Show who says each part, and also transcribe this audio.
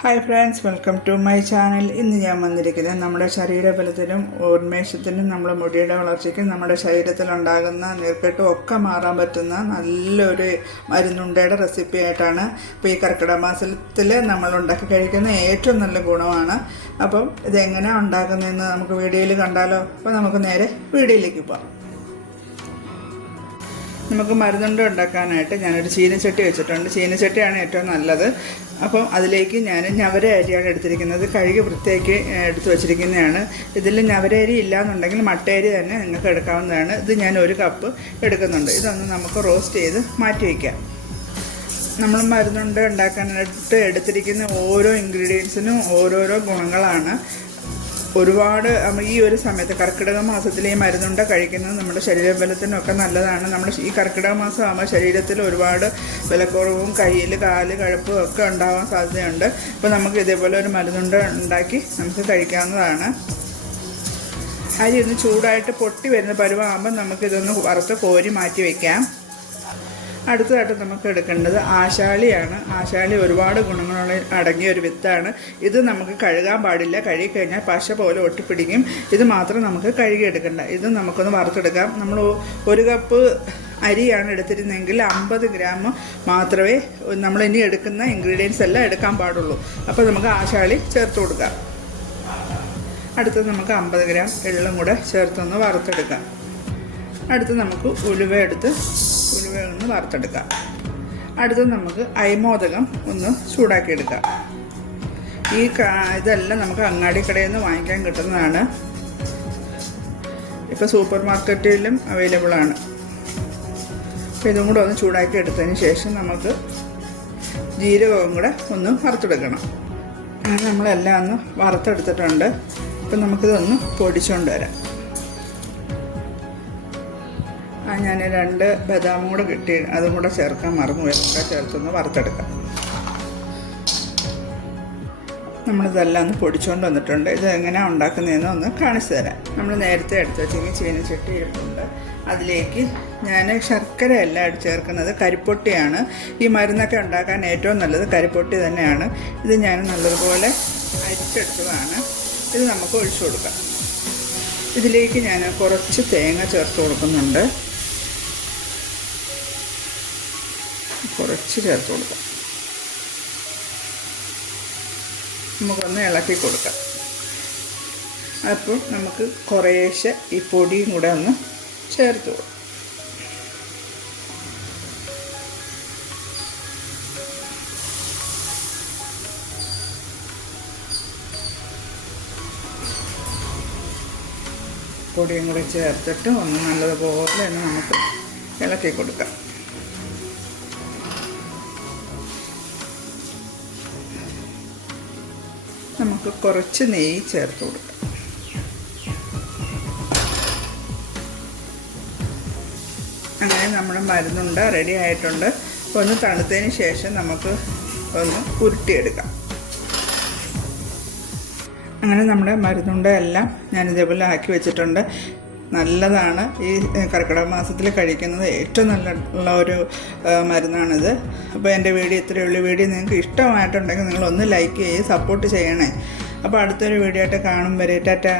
Speaker 1: Hi friends welcome to my channel ഇന്ന് ഞാൻ വന്നിരിക്കുന്നത് നമ്മുടെ ശരീരബലത്തിനും ഉന്മേഷത്തിനും നമ്മുടെ മുടിയുടെ വളർച്ചയ്ക്കും നമ്മുടെ ശരീരത്തിലുണ്ടാകുന്ന നീർക്കെട്ടും ഒക്കെ മാറാൻ പറ്റുന്ന നല്ലൊരു മരുന്നുണ്ടയുടെ റെസിപ്പി ആയിട്ടാണ് ഇപ്പോൾ ഈ കർക്കിടക മാസത്തിൽ നമ്മൾ ഉണ്ടാക്കി കഴിക്കുന്ന ഏറ്റവും നല്ല ഗുണമാണ്. അപ്പം ഇതെങ്ങനെയാണ് ഉണ്ടാക്കുന്നതെന്ന് നമുക്ക് വീഡിയോയിൽ കണ്ടാലോ? അപ്പോൾ നമുക്ക് നേരെ വീഡിയോയിലേക്ക് പോകാം നമുക്ക് മരുന്നുണ്ട ഉണ്ടാക്കാനായിട്ട് ഞാനൊരു ചീനച്ചട്ടി വെച്ചിട്ടുണ്ട്. ചീനച്ചട്ടിയാണ് ഏറ്റവും നല്ലത്. അപ്പം അതിലേക്ക് ഞാൻ ഞവര അരിയാണ് എടുത്തിരിക്കുന്നത്. കഴുകി വൃത്തിയാക്കി എടുത്തു വെച്ചിരിക്കുന്നതാണ്. ഇതിൽ ഞവര അരി ഇല്ലാന്നുണ്ടെങ്കിൽ മട്ട അരി തന്നെ നിങ്ങൾക്ക് എടുക്കാവുന്നതാണ്. ഇത് ഞാൻ ഒരു കപ്പ് എടുക്കുന്നുണ്ട്. ഇതൊന്ന് നമുക്ക് റോസ്റ്റ് ചെയ്ത് മാറ്റി വയ്ക്കാം നമ്മൾ മരുന്നുണ്ട ഉണ്ടാക്കാനായിട്ട് എടുത്തിരിക്കുന്ന ഓരോ ഇൻഗ്രീഡിയൻസിനും ഓരോരോ ഗുണങ്ങളാണ്. ഒരുപാട് ഈ ഒരു സമയത്ത് കർക്കിടക മാസത്തിൽ ഈ മരുന്നുണ്ട കഴിക്കുന്നത് നമ്മുടെ ശരീരബലത്തിനൊക്കെ നല്ലതാണ്. നമ്മുടെ ഈ കർക്കിടക മാസം ആകുമ്പോൾ ശരീരത്തിൽ ഒരുപാട് വിലക്കുറവും കയ്യിൽ കാൽ കഴപ്പും ഒക്കെ ഉണ്ടാവാൻ സാധ്യതയുണ്ട്. അപ്പോൾ നമുക്ക് ഇതേപോലെ ഒരു മരുന്നുണ്ട ഉണ്ടാക്കി നമുക്ക് കഴിക്കാവുന്നതാണ്. അരി ഒന്ന് ചൂടായിട്ട് പൊട്ടി വരുന്ന പരുവാകുമ്പോൾ നമുക്കിതൊന്ന് വറുത്ത് കോരി മാറ്റി വയ്ക്കാം അടുത്തതായിട്ട് നമുക്ക് എടുക്കേണ്ടത് ആശാളിയാണ്. ആശാളി ഒരുപാട് ഗുണങ്ങളുള്ള അടങ്ങിയ ഒരു വിത്താണ്. ഇത് നമുക്ക് കഴുകാൻ പാടില്ല. കഴുകി കഴിഞ്ഞാൽ പശ പോലെ ഒട്ടിപ്പിടിക്കും. ഇത് മാത്രം നമുക്ക് കഴുകിയെടുക്കണ്ട ഇത് നമുക്കൊന്ന് വറുത്തെടുക്കാം. നമ്മൾ ഒരു കപ്പ് അരിയാണ് എടുത്തിരുന്നെങ്കിൽ അമ്പത് ഗ്രാം മാത്രമേ നമ്മൾ ഇനി എടുക്കുന്ന ഇൻഗ്രീഡിയൻസ് എല്ലാം എടുക്കാൻ പാടുള്ളൂ. അപ്പോൾ നമുക്ക് ആശാളി ചേർത്ത് കൊടുക്കാം. അടുത്തത് നമുക്ക് അമ്പത് ഗ്രാം എള്ളും കൂടെ ചേർത്തൊന്ന് വറുത്തെടുക്കാം. അടുത്ത് നമുക്ക് ഉലുവ എടുത്ത് ഒന്ന് വറുത്തെടുക്കാം. അടുത്ത് നമുക്ക് അയമോദകം ഒന്ന് ചൂടാക്കിയെടുക്കാം. ഈ ഇതെല്ലാം നമുക്ക് അങ്ങാടി കടയിൽ നിന്ന് വാങ്ങിക്കാൻ കിട്ടുന്നതാണ്. ഇപ്പോൾ സൂപ്പർ മാർക്കറ്റിലും അവൈലബിൾ ആണ്. അപ്പോൾ ഇതും കൂടെ ഒന്ന് ചൂടാക്കി എടുത്തതിന് ശേഷം നമുക്ക് ജീരകവും കൂടെ ഒന്ന് വറുത്തെടുക്കണം. അങ്ങനെ നമ്മളെല്ലാം ഒന്ന് വറുത്തെടുത്തിട്ടുണ്ട്. ഇപ്പം നമുക്കിതൊന്ന് പൊടിച്ചുകൊണ്ട് വരാം. ആ ഞാൻ രണ്ട് ബദാമും കൂടെ കിട്ടി. അതും കൂടെ ചേർക്കാൻ മറന്നു ഒക്കെ ചേർത്തൊന്ന് വറുത്തെടുക്കാം. നമ്മളിതെല്ലാം ഒന്ന് പൊടിച്ചുകൊണ്ട് വന്നിട്ടുണ്ട്. ഇത് എങ്ങനെയാണ് ഉണ്ടാക്കുന്നതെന്ന് ഒന്ന് കാണിച്ചു തരാം. നമ്മൾ നേരത്തെ എടുത്ത് വെച്ചെങ്കിൽ ചീനച്ചട്ടി ഇട്ടുണ്ട് അതിലേക്ക് ഞാൻ ശർക്കരയല്ല എല്ലാം ചേർക്കുന്നത് കരിപ്പൊട്ടിയാണ്. ഈ മരുന്നൊക്കെ ഉണ്ടാക്കാൻ ഏറ്റവും നല്ലത് കരിപ്പൊട്ടി തന്നെയാണ്. ഇത് ഞാൻ നല്ലതുപോലെ അരിച്ചെടുത്തതാണ്. ഇത് നമുക്ക് ഒഴിച്ചു കൊടുക്കാം. ഇതിലേക്ക് ഞാൻ കുറച്ച് തേങ്ങ ചേർത്ത് കൊടുക്കുന്നുണ്ട്. കുറച്ച് ചേർത്ത് കൊടുക്കാം. നമുക്കൊന്ന് ഇളക്കി കൊടുക്കാം. അപ്പോൾ നമുക്ക് കുറേശ്ശെ ഈ പൊടിയും കൂടെ ഒന്ന് ചേർത്ത് കൊടുക്കാം. പൊടിയും കൂടി ചേർത്തിട്ട് ഒന്ന് നല്ലതുപോലെ നമുക്ക് ഇളക്കി കൊടുക്കാം. നമുക്ക് കുറച്ച് നെയ്യ് ചേർത്ത് കൊടുക്കാം. അങ്ങനെ നമ്മുടെ മരുന്നുണ്ട് റെഡി ആയിട്ടുണ്ട്. ഒന്ന് തണുത്തതിന് ശേഷം നമുക്ക് ഒന്ന് ഉരുട്ടിയെടുക്കാം. അങ്ങനെ നമ്മുടെ മരുന്നുണ്ട എല്ലാം ഞാൻ ഇതേപോലെ ആക്കി വെച്ചിട്ടുണ്ട്. നല്ലതാണ്. ഈ കർക്കിടക മാസത്തിൽ കഴിക്കുന്നത് ഏറ്റവും നല്ല ഒരു മരുന്നാണിത്. അപ്പോൾ എന്റെ വീഡിയോ ഇത്രയേ ഉള്ളൂ. വീഡിയോ നിങ്ങൾക്ക് ഇഷ്ടമായിട്ടുണ്ടെങ്കിൽ നിങ്ങൾ ഒന്ന് ലൈക്ക് ചെയ്ത് സപ്പോർട്ട് ചെയ്യണേ. അപ്പോൾ അടുത്തൊരു വീഡിയോ ആയിട്ട് കാണും വരെ. ടാറ്റാ.